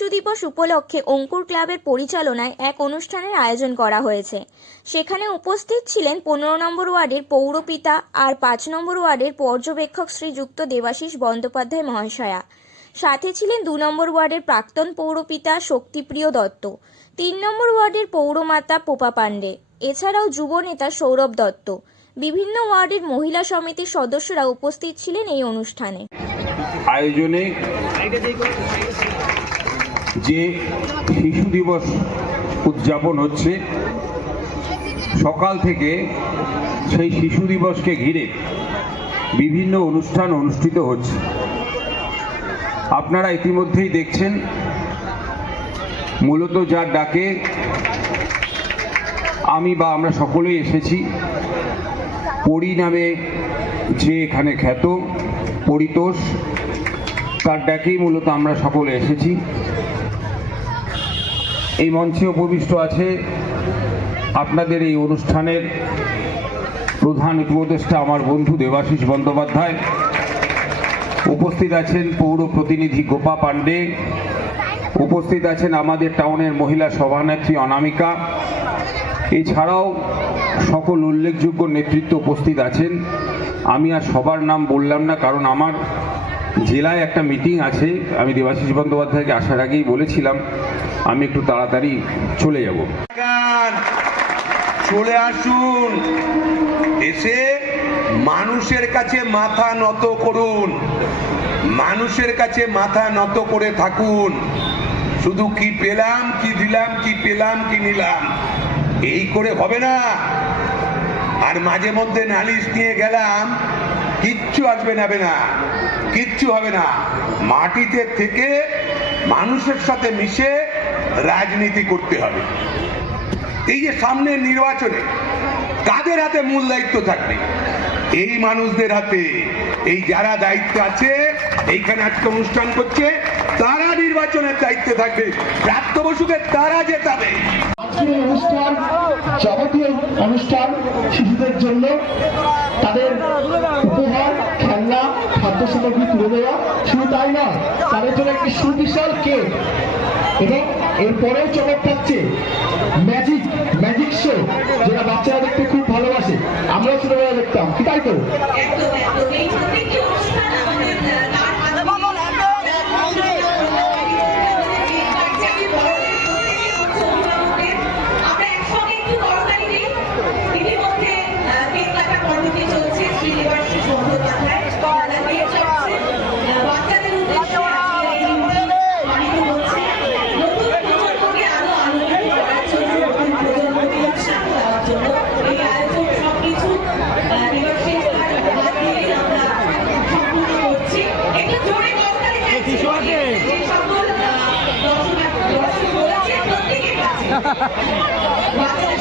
শিশু দিবস উপলক্ষে অঙ্কুর ক্লাবের পরিচালনায় এক অনুষ্ঠানের আয়োজন করা হয়েছে। সেখানে উপস্থিত ছিলেন পনেরো নম্বর ওয়ার্ডের পৌরপিতা আর পাঁচ নম্বর ওয়ার্ডের পর্যবেক্ষক শ্রীযুক্ত দেবাশিস বন্দ্যোপাধ্যায় মহাশয়া। সাথে ছিলেন দু নম্বর ওয়ার্ডের প্রাক্তন পৌরপিতা শক্তিপ্রিয় দত্ত, তিন নম্বর ওয়ার্ডের পৌরমাতা পোপা পাণ্ডে, এছাড়াও যুব নেতা সৌরভ দত্ত। বিভিন্ন ওয়ার্ডের মহিলা সমিতির সদস্যরা উপস্থিত ছিলেন এই অনুষ্ঠানে। আয়োজনে যে শিশু দিবস উদযাপন হচ্ছে, সকাল থেকে সেই শিশু দিবসকে ঘিরে বিভিন্ন অনুষ্ঠান অনুষ্ঠিত হচ্ছে। আপনারা ইতিমধ্যেই দেখছেন, মূলত যার ডাকে আমি বা আমরা সকলেই এসেছি। পরি নামে যে এখানে খ্যাত পরিতোষ, তার ডাকেই মূলত আমরা সকলে এসেছি। এই মঞ্চে উপবিষ্ট আছে আপনাদের এই অনুষ্ঠানের প্রধান উপদেষ্টা আমার বন্ধু দেবাশিস বন্দ্যোপাধ্যায়। উপস্থিত আছেন পৌর প্রতিনিধি গোপা পাণ্ডে। উপস্থিত আছেন আমাদের টাউনের মহিলা সভানেত্রী অনামিকা। এছাড়াও সকল উল্লেখযোগ্য নেতৃত্ব উপস্থিত আছেন। আমি আর সবার নাম বললাম না, কারণ আমার জেলায় একটা মিটিং আছে, আমি দেবাশিস বন্দ্যোপাধ্যায়কে আসার আগেই বলেছিলাম, আমি একটু তাড়াতাড়ি চলে যাব। চলে আসুন, এসে মানুষের কাছে মাথা নত করুন, মানুষের কাছে মাথা নত করে থাকুন। শুধু কি পেলাম, কি দিলাম, কি পেলাম, কি নিলাম, এই করে হবে না। আর মাঝে মধ্যে নালিশ নিয়ে গেলাম কিচ্ছু আসবে না না। কিচ্ছু হবে না। মাটিতে থেকে মানুষের সাথে মিশে রাজনীতি করতে হবে। এই যে সামনে নির্বাচনে কাদের হাতে মূল দায়িত্ব থাকবে? এই মানুষদের হাতে, এই যারা দায়িত্ব আছে, এইখানে আজকে অনুষ্ঠান করছে, তারা নির্বাচনের দায়িত্বে থাকবে। প্রাপ্ত বসুকে তারা জেতাবে। অনুষ্ঠান, যাবতীয় অনুষ্ঠান শিশুদের জন্য তাদের খাদ্য সামগ্রী তুলে দেওয়া শুধু তাই নয়, তাদের জন্য একটি সুবিশাল কেক এবং এরপরেও চমক থাকছে ম্যাজিক ম্যাজিক やった!